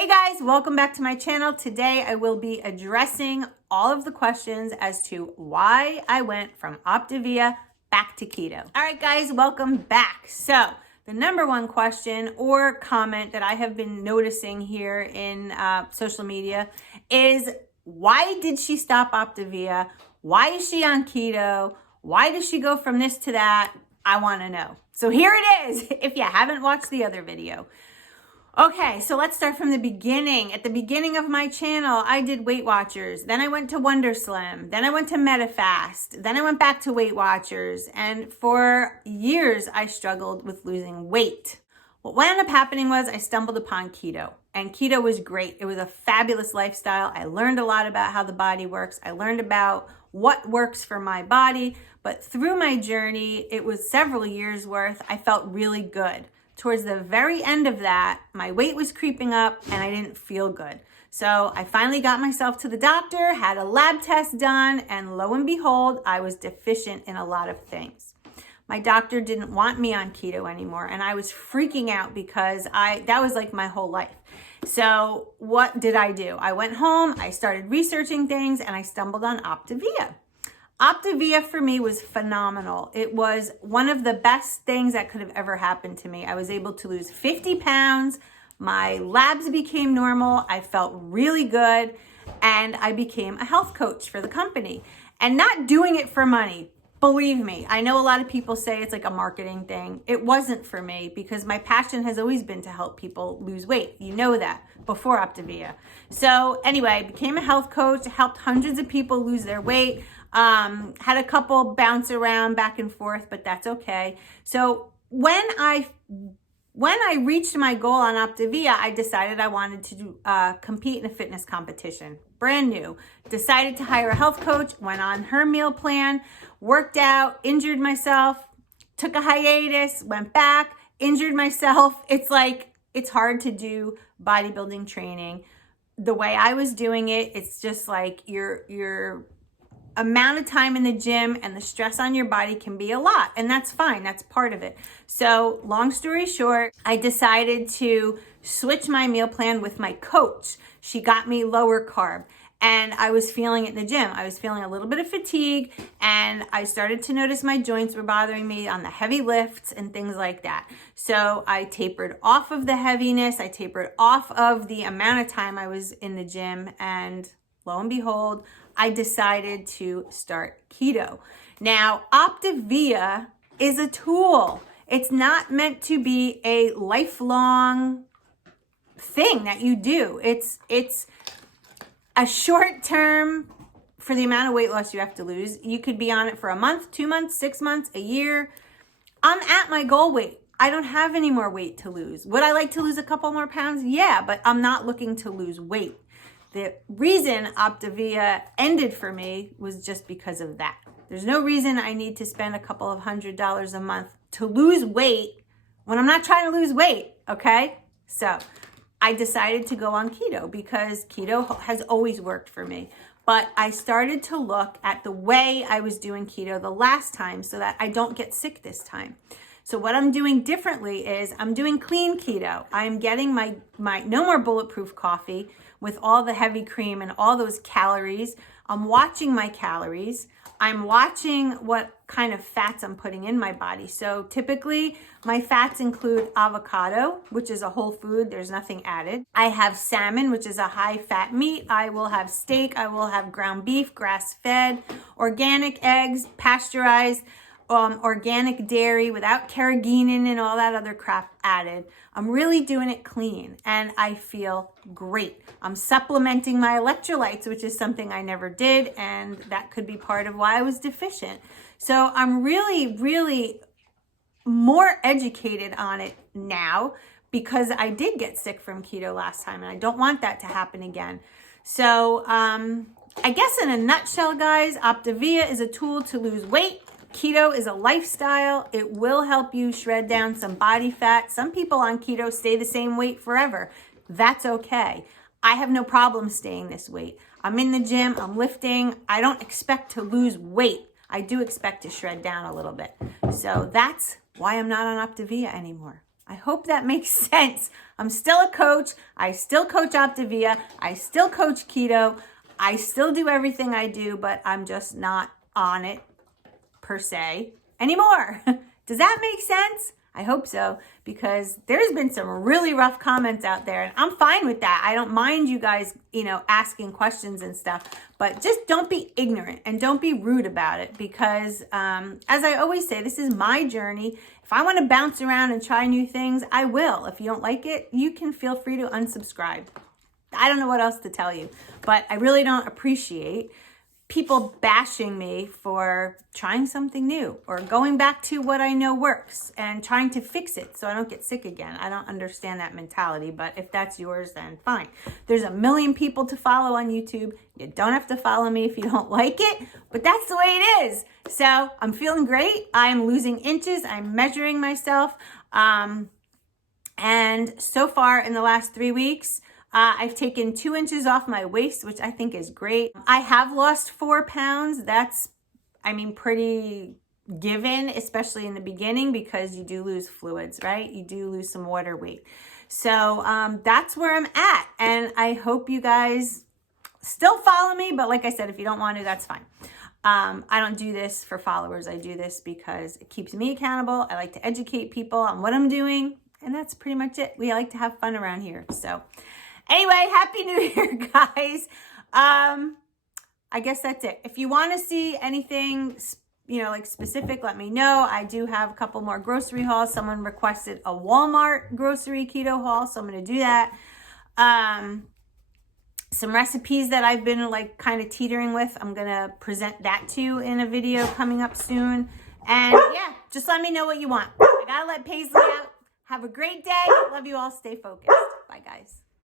Hey guys, welcome back to my channel. Today I will be addressing all of the questions as to why I went from Optavia back to keto. All right guys, welcome back. So the number one question or comment that I have been noticing here in social media is, why did she stop Optavia? Why is she on keto? Why does she go from this to that? I want to know. So here it is, if you haven't watched the other video. Okay, so let's start from the beginning. At the beginning of my channel, I did Weight Watchers. Then I went to Wonder Slim. Then I went to MetaFast. Then I went back to Weight Watchers. And for years, I struggled with losing weight. What ended up happening was I stumbled upon keto. And keto was great. It was a fabulous lifestyle. I learned a lot about how the body works. I learned about what works for my body. But through my journey, it was several years worth, I felt really good. Towards the very end of that, my weight was creeping up and I didn't feel good. So I finally got myself to the doctor, had a lab test done, and lo and behold, I was deficient in a lot of things. My doctor didn't want me on keto anymore, and I was freaking out because that was like my whole life. So what did I do? I went home, I started researching things, and I stumbled on Optavia. Optavia for me was phenomenal. It was one of the best things that could have ever happened to me. I was able to lose 50 pounds. My labs became normal. I felt really good. And I became a health coach for the company. And not doing it for money. Believe me, I know a lot of people say it's like a marketing thing. It wasn't for me because my passion has always been to help people lose weight. You know that before Optavia. So anyway, I became a health coach, helped hundreds of people lose their weight. Had a couple bounce around back and forth, but that's okay. So when I reached my goal on Optavia, I decided I wanted to compete in a fitness competition. Brand new. Decided to hire a health coach, went on her meal plan, worked out, injured myself, took a hiatus, went back, injured myself. It's hard to do bodybuilding training the way I was doing it. It's just like your amount of time in the gym and the stress on your body can be a lot, and that's fine. That's part of it. So long story short, I decided to switch my meal plan with my coach. She got me lower carb, and I was feeling it in the gym. I was feeling a little bit of fatigue, and I started to notice my joints were bothering me on the heavy lifts and things like that. So I tapered off of the heaviness. I tapered off of the amount of time I was in the gym, and lo and behold, I decided to start keto. Now, Optavia is a tool. It's not meant to be a lifelong thing that you do. It's a short term for the amount of weight loss you have to lose. You could be on it for a month, 2 months, 6 months, a year. I'm at my goal weight. I don't have any more weight to lose. Would I like to lose a couple more pounds? Yeah, but I'm not looking to lose weight. The reason Optavia ended for me was just because of that. There's no reason I need to spend a couple of $100s a month to lose weight when I'm not trying to lose weight, okay? So I decided to go on keto because keto has always worked for me. But I started to look at the way I was doing keto the last time so that I don't get sick this time. So what I'm doing differently is I'm doing clean keto. I'm getting my no more bulletproof coffee with all the heavy cream and all those calories. I'm watching my calories. I'm watching what kind of fats I'm putting in my body. So typically my fats include avocado, which is a whole food. There's nothing added. I have salmon, which is a high fat meat. I will have steak. I will have ground beef, grass fed, organic eggs, pasteurized, organic dairy without carrageenan and all that other crap added. I'm really doing it clean and I feel great. I'm supplementing my electrolytes, which is something I never did, and that could be part of why I was deficient. So I'm really, really more educated on it now because I did get sick from keto last time and I don't want that to happen again. So I guess in a nutshell, guys, Optavia is a tool to lose weight. Keto is a lifestyle. It will help you shred down some body fat. Some people on keto stay the same weight forever. That's okay. I have no problem staying this weight. I'm in the gym, I'm lifting. I don't expect to lose weight. I do expect to shred down a little bit. So that's why I'm not on Optavia anymore. I hope that makes sense. I'm still a coach. I still coach Optavia. I still coach keto. I still do everything I do, but I'm just not on it per se anymore. Does that make sense? I hope so, because there's been some really rough comments out there, and I'm fine with that. I don't mind you guys, asking questions and stuff, but just don't be ignorant and don't be rude about it, because as I always say, this is my journey. If I want to bounce around and try new things, I will. If you don't like it, you can feel free to unsubscribe. I don't know what else to tell you, but I really don't appreciate people bashing me for trying something new or going back to what I know works and trying to fix it so I don't get sick again. I don't understand that mentality, but if that's yours, then fine. There's a million people to follow on YouTube. You don't have to follow me if you don't like it, but that's the way it is. So I'm feeling great. I'm losing inches. I'm measuring myself. And so far in the last 3 weeks, I've taken 2 inches off my waist, which I think is great. I have lost 4 pounds. That's, pretty given, especially in the beginning, because you do lose fluids, right? You do lose some water weight. So that's where I'm at. And I hope you guys still follow me. But like I said, if you don't want to, that's fine. I don't do this for followers. I do this because it keeps me accountable. I like to educate people on what I'm doing. And that's pretty much it. We like to have fun around here. So anyway, Happy New Year, guys. I guess that's it. If you want to see anything, specific, let me know. I do have a couple more grocery hauls. Someone requested a Walmart grocery keto haul, so I'm going to do that. Some recipes that I've been kind of teetering with, I'm going to present that to you in a video coming up soon. And yeah, just let me know what you want. I got to let Paisley out. Have a great day. Love you all. Stay focused. Bye, guys.